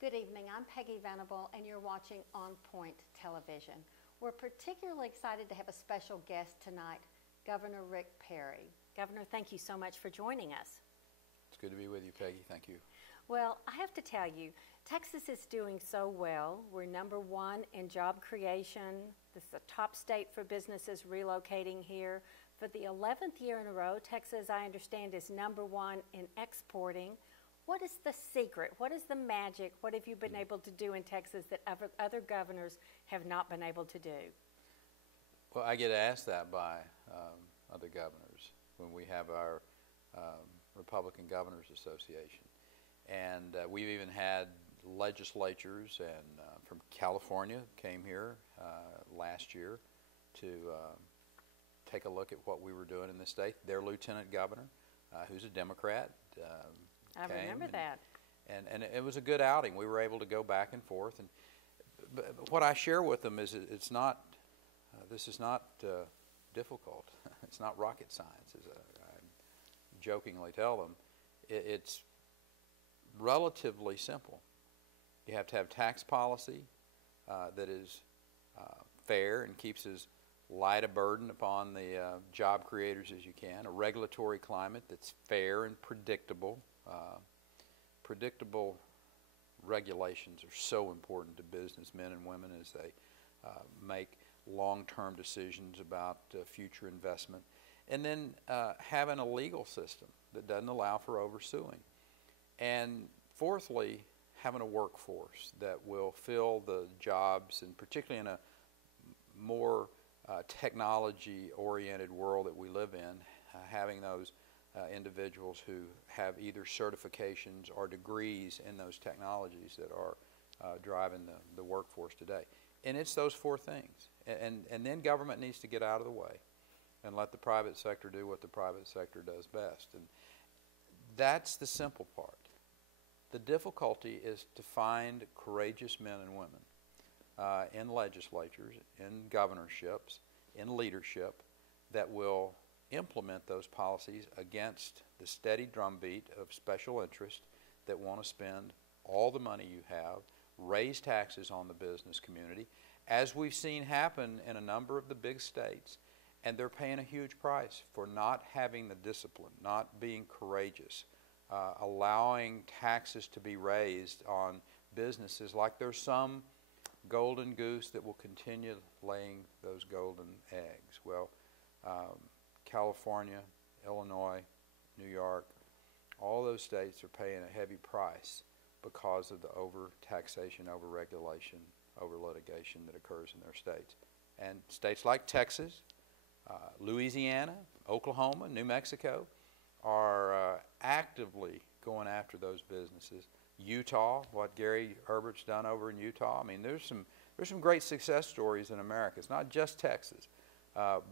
Good evening. I'm Peggy Venable, and you're watching On Point Television. We're particularly excited to have a special guest tonight, Governor Rick Perry. Governor, thank you so much for joining us. It's good to be with you, Peggy. Thank you. Well, I have to tell you, Texas is doing so well. We're #1 in job creation. This is the top state for businesses relocating here. For the 11th year in a row, Texas, I understand, is #1 in exporting. What is the secret? What is the magic? What have you been able to do in Texas that other governors have not been able to do? Well, I get asked that by other governors when we have our Republican Governors Association. And we've even had legislatures and from California came here last year to take a look at what we were doing in the state. Their lieutenant governor, who's a Democrat, I remember that. And it was a good outing. We were able to go back and forth. And but what I share with them is it's not, this is not difficult. It's not rocket science, as I jokingly tell them. It's relatively simple. You have to have tax policy that is fair and keeps as light a burden upon the job creators as you can, a regulatory climate that's fair and predictable. Predictable regulations are so important to businessmen and women as they make long-term decisions about future investment. And then having a legal system that doesn't allow for oversuing. And fourthly, having a workforce that will fill the jobs, and particularly in a more technology-oriented world that we live in, having those individuals who have either certifications or degrees in those technologies that are driving the workforce today. And it's those four things. And then government needs to get out of the way and let the private sector do what the private sector does best. And that's the simple part. The difficulty is to find courageous men and women in legislatures, in governorships, in leadership that will implement those policies against the steady drumbeat of special interest that want to spend all the money you have, raise taxes on the business community, as we've seen happen in a number of the big states. And they're paying a huge price for not having the discipline, not being courageous, allowing taxes to be raised on businesses like there's some golden goose that will continue laying those golden eggs. Well, California, Illinois, New York, all those states are paying a heavy price because of the over-taxation, over-regulation, over-litigation that occurs in their states. And states like Texas, Louisiana, Oklahoma, New Mexico are actively going after those businesses. Utah, what Gary Herbert's done over in Utah. I mean, there's some great success stories in America. It's not just Texas.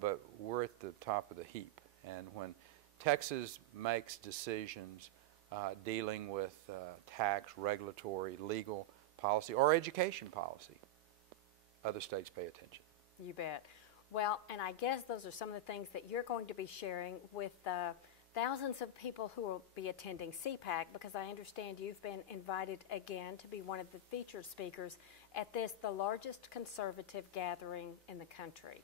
But we're at the top of the heap. And when Texas makes decisions dealing with tax, regulatory, legal policy, or education policy, other states pay attention. You bet. Well, and I guess those are some of the things that you're going to be sharing with thousands of people who will be attending CPAC, because I understand you've been invited again to be one of the featured speakers at this, the largest conservative gathering in the country.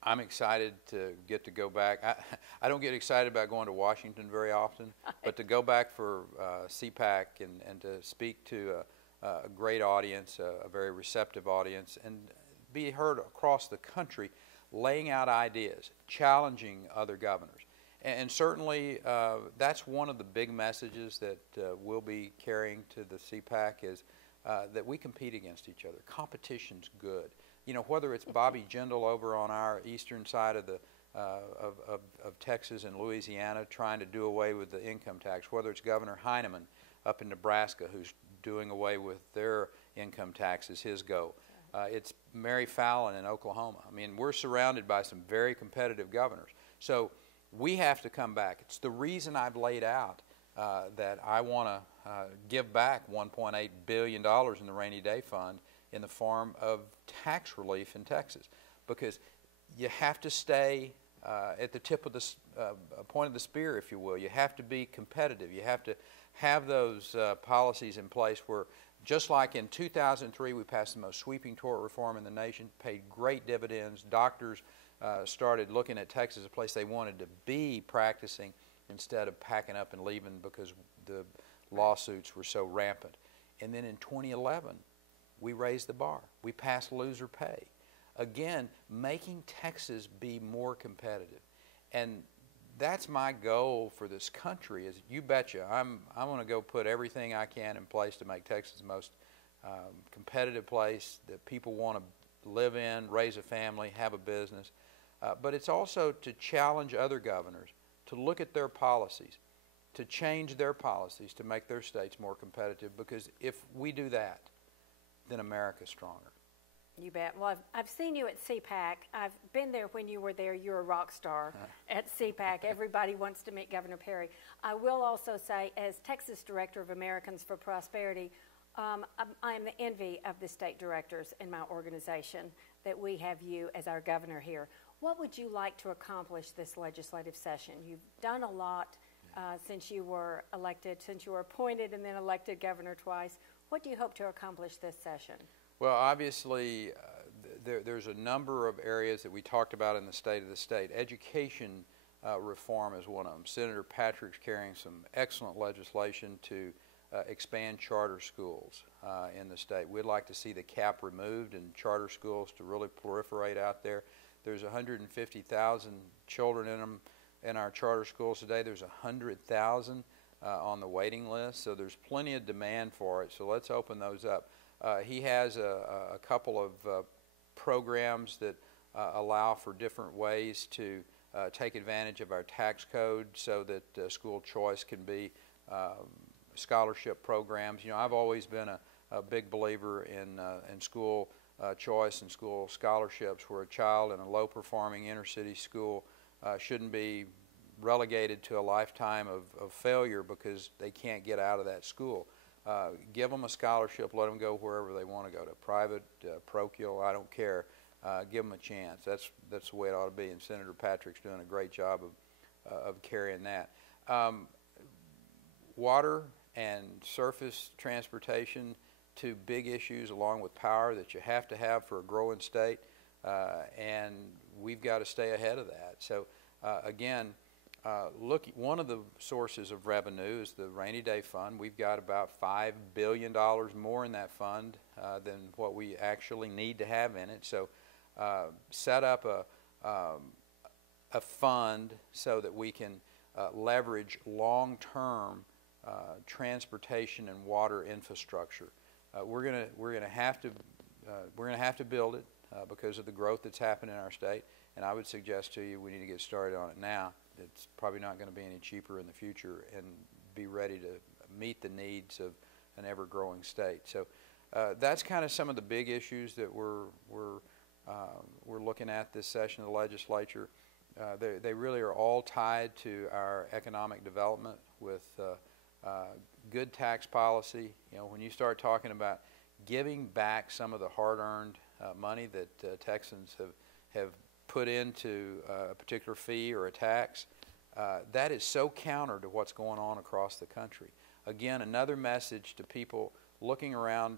I'm excited to get to go back. I don't get excited about going to Washington very often, but to go back for CPAC and to speak to a great audience, a very receptive audience, and be heard across the country laying out ideas, challenging other governors. And certainly that's one of the big messages that we'll be carrying to the CPAC is that we compete against each other. Competition's good. You know, whether it's Bobby Jindal over on our eastern side of the of Texas and Louisiana trying to do away with the income tax, whether it's Governor Heineman up in Nebraska who's doing away with their income taxes, his go. It's Mary Fallin in Oklahoma. I mean, we're surrounded by some very competitive governors. So we have to come back. It's the reason I've laid out that I want to give back $1.8 billion in the rainy day fund in the form of tax relief in Texas, because you have to stay at the tip of the point of the spear, if you will. You have to be competitive. You have to have those policies in place where, just like in 2003, we passed the most sweeping tort reform in the nation, paid great dividends. Doctors started looking at Texas as a place they wanted to be practicing instead of packing up and leaving because the lawsuits were so rampant. And then in 2011, we raised the bar. We passed loser pay. Again, making Texas be more competitive. And that's my goal for this country, is you betcha. I'm going to go put everything I can in place to make Texas the most competitive place that people want to live in, raise a family, have a business. But it's also to challenge other governors to look at their policies, to change their policies to make their states more competitive, because if we do that, then America's stronger. You bet. Well, I've seen you at CPAC. I've been there when you were there. You're a rock star at CPAC. Everybody wants to meet Governor Perry. I will also say, as Texas Director of Americans for Prosperity, I am the envy of the state directors in my organization that we have you as our governor here. What would you like to accomplish this legislative session? You've done a lot since you were elected, since you were appointed and then elected governor twice. What do you hope to accomplish this session? Well, obviously, there's a number of areas that we talked about in the State of the State. Education reform is one of them. Senator Patrick's carrying some excellent legislation to expand charter schools in the state. We'd like to see the cap removed and charter schools to really proliferate out there. There's 150,000 children in them in our charter schools today. There's 100,000 on the waiting list, so there's plenty of demand for it. So let's open those up. He has a couple of programs that allow for different ways to take advantage of our tax code so that school choice can be scholarship programs. You know, I've always been a big believer in school choice and school scholarships, where a child in a low-performing inner-city school shouldn't be relegated to a lifetime of failure because they can't get out of that school. Give them a scholarship, let them go wherever they want to go, to private, parochial, I don't care. Give them a chance. That's the way it ought to be, and Senator Patrick's doing a great job of carrying that. Water and surface transportation, two big issues along with power that you have to have for a growing state, and we've got to stay ahead of that. So again, look, one of the sources of revenue is the rainy day fund. We've got about $5 billion more in that fund than what we actually need to have in it. So set up a fund so that we can leverage long-term transportation and water infrastructure. We're gonna have to build it because of the growth that's happened in our state, and I would suggest to you we need to get started on it now. It's probably not going to be any cheaper in the future, and be ready to meet the needs of an ever-growing state. So that's kind of some of the big issues that we're looking at this session of the legislature. They really are all tied to our economic development with good tax policy. You know, when you start talking about giving back some of the hard-earned money that Texans have put into a particular fee or a tax, that is so counter to what's going on across the country. Again, another message to people looking around.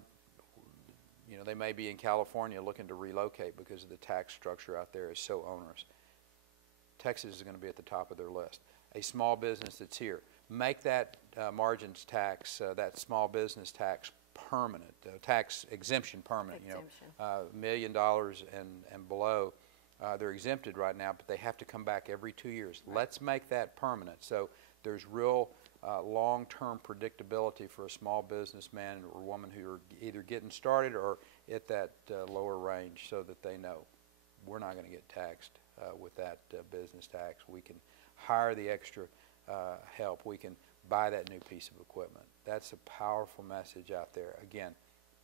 You know, they may be in California looking to relocate because of the tax structure out there is so onerous. Texas is going to be at the top of their list. A small business that's here, make that margins tax, that small business tax permanent, tax exemption permanent. You know, $1 million and below. They're exempted right now, but they have to come back every 2 years. Right. Let's make that permanent, so there's real long-term predictability for a small businessman or woman who are either getting started or at that lower range, so that they know we're not going to get taxed with that business tax. We can hire the extra help. We can buy that new piece of equipment. That's a powerful message out there. Again,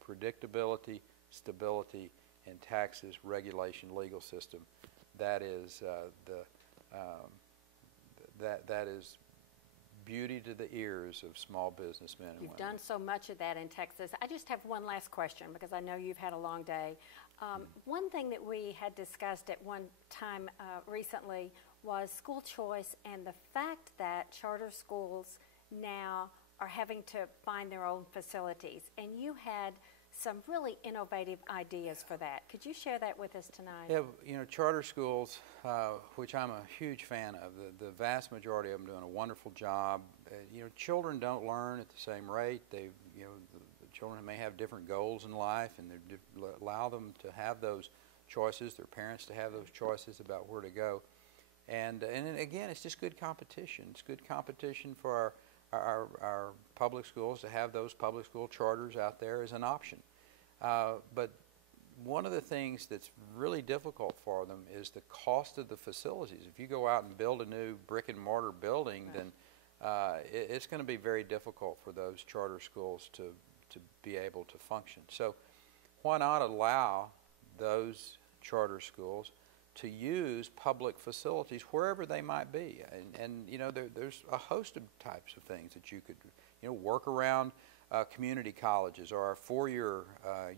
predictability, stability, in taxes, regulation, legal system. That is that is beauty to the ears of small businessmen and women. You've done so much of that in Texas. I just have one last question, because I know you've had a long day. One thing that we had discussed at one time recently was school choice and the fact that charter schools now are having to find their own facilities. And you had some really innovative ideas for that. Could you share that with us tonight? Yeah, you know, charter schools, which I'm a huge fan of, the vast majority of them doing a wonderful job. You know, children don't learn at the same rate. They, you know, the children may have different goals in life, and allow them to have those choices, their parents to have those choices about where to go. And again, it's just good competition. It's good competition for our public schools to have those public school charters out there as an option. But one of the things that's really difficult for them is the cost of the facilities. If you go out and build a new brick and mortar building, then it's going to be very difficult for those charter schools to be able to function. So why not allow those charter schools to use public facilities wherever they might be? And you know, there's a host of types of things that you could, you know, work around community colleges or our four-year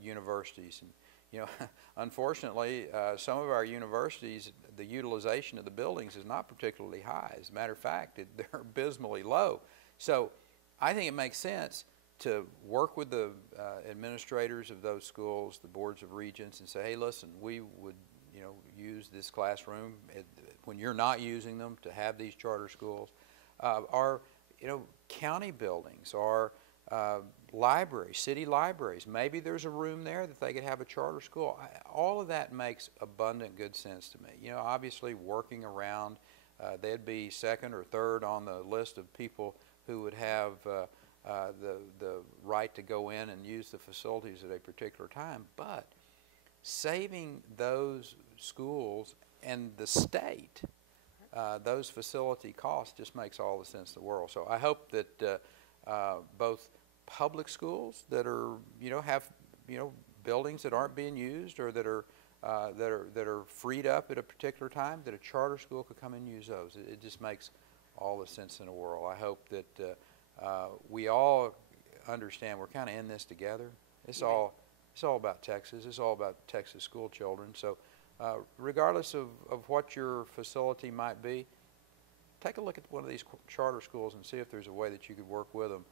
universities. And you know, unfortunately, some of our universities, the utilization of the buildings is not particularly high. As a matter of fact, they're abysmally low. So I think it makes sense to work with the administrators of those schools, the boards of regents, and say, hey, listen, we would, you know, use this classroom when you're not using them to have these charter schools. Or, you know, county buildings or libraries, city libraries. Maybe there's a room there that they could have a charter school. All of that makes abundant good sense to me. You know, obviously working around, they'd be second or third on the list of people who would have the right to go in and use the facilities at a particular time. But saving those schools and the state those facility costs just makes all the sense in the world. So I hope that both public schools that are, you know, have, you know, buildings that aren't being used or that are freed up at a particular time, that a charter school could come and use those. It just makes all the sense in the world. I hope that we all understand we're kind of in this together. It's all about Texas. It's all about Texas school children. So regardless of what your facility might be, take a look at one of these charter schools and see if there's a way that you could work with them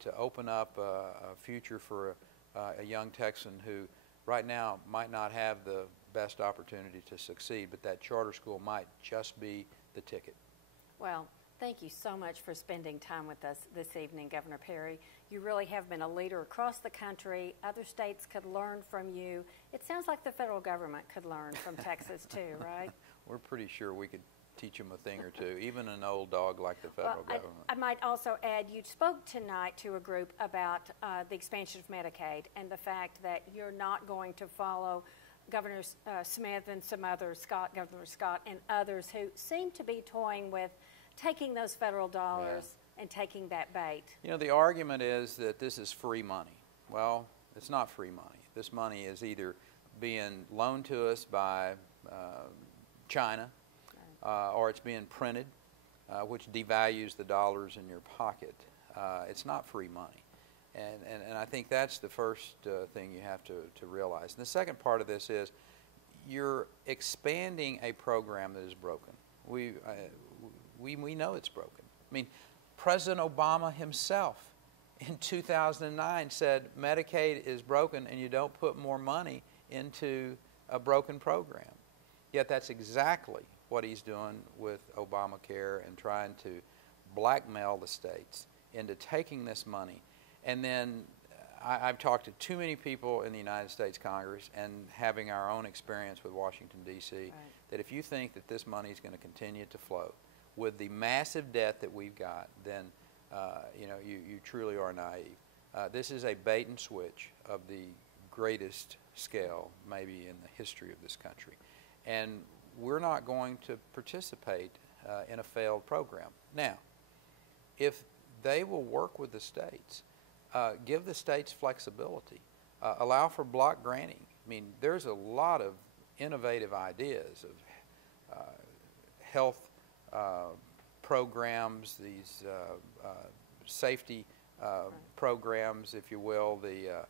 to open up a future for a young Texan who right now might not have the best opportunity to succeed, but that charter school might just be the ticket. Well, thank you so much for spending time with us this evening, Governor Perry. You really have been a leader across the country. Other states could learn from you. It sounds like the federal government could learn from Texas too, right? We're pretty sure we could teach them a thing or two, even an old dog like the federal government. I might also add, you spoke tonight to a group about the expansion of Medicaid and the fact that you're not going to follow Governor Smith and some others, Governor Scott and others who seem to be toying with taking those federal dollars and taking that bait. You know, the argument is that this is free money. Well, it's not free money. This money is either being loaned to us by China, or it's being printed, which devalues the dollars in your pocket. It's not free money. And I think that's the first thing you have to realize. And the second part of this is you're expanding a program that is broken. We know it's broken. I mean, President Obama himself in 2009 said Medicaid is broken and you don't put more money into a broken program. Yet that's exactly what he's doing with Obamacare and trying to blackmail the states into taking this money. And then I've talked to too many people in the United States Congress and having our own experience with Washington, D.C., that if you think that this money is going to continue to flow with the massive debt that we've got, then you know, you truly are naive. This is a bait and switch of the greatest scale maybe in the history of this country. And we're not going to participate in a failed program. Now, if they will work with the states, give the states flexibility, allow for block granting. I mean, there's a lot of innovative ideas of health programs, these safety programs, if you will, the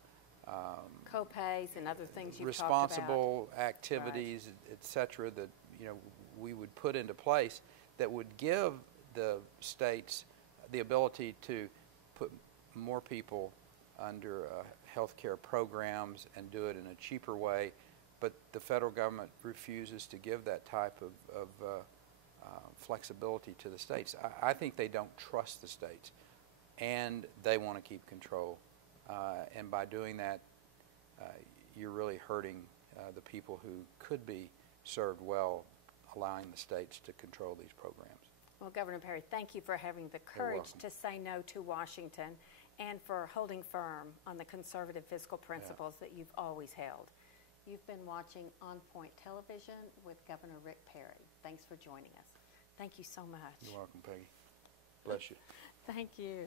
co-pays and other things you've responsible talked about. activities, et cetera, that, you know, we would put into place that would give the states the ability to put more people under health care programs and do it in a cheaper way, but the federal government refuses to give that type of flexibility to the states. I think they don't trust the states, and they want to keep control. And by doing that, you're really hurting the people who could be served well, allowing the states to control these programs. Well, Governor Perry, thank you for having the courage to say no to Washington and for holding firm on the conservative fiscal principles that you've always held. You've been watching On Point Television with Governor Rick Perry. Thanks for joining us. Thank you so much. You're welcome, Peggy. Bless you. Thank you.